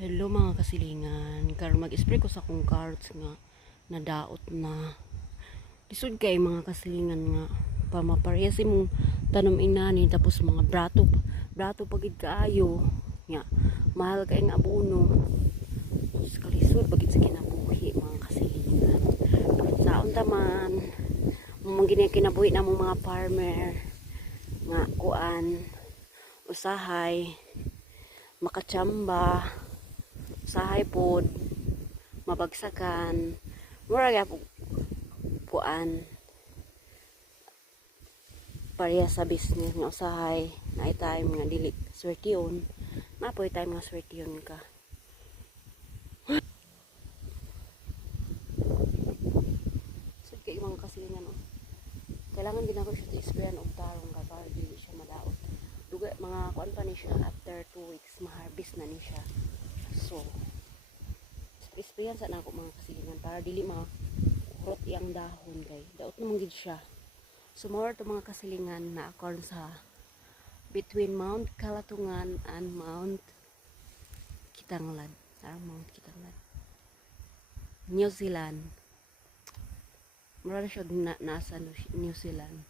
Hello mga kasilingan, karon mag-spray ko sa akong carrots nga nadaot na. Lisod kay mga kasilingan nga pamaparehas imong tanom inani tapos mga brato pagid kaayo nga mahal kay nga abono. Kalisod pagid sa kinabuhi mga kasilingan. Saon taman mong kinabuhi na mong mga farmer nga kuan usahay makachamba usahay pod mabagsakan mura gyud kuan pareha sa business nga usahay na time nga dili swertiyon mapoy time nga swertiyon ka. So kay mga kasilingan kailangan din ako siya i-sprayan og tarong ka para dili siya madaot. Duga mga kuan pa ni siya after 2 weeks ma-harvest na ni siya. So sprayan sa nako mga kasilingan para dili ma-rot yang dahon kay daot na gid siya. So more to mga kasilingan na akon sa between Mount Kalatungan and Mount Kitanglad. Mount Kitanglad. New Zealand. Mura na siya nasa New Zealand.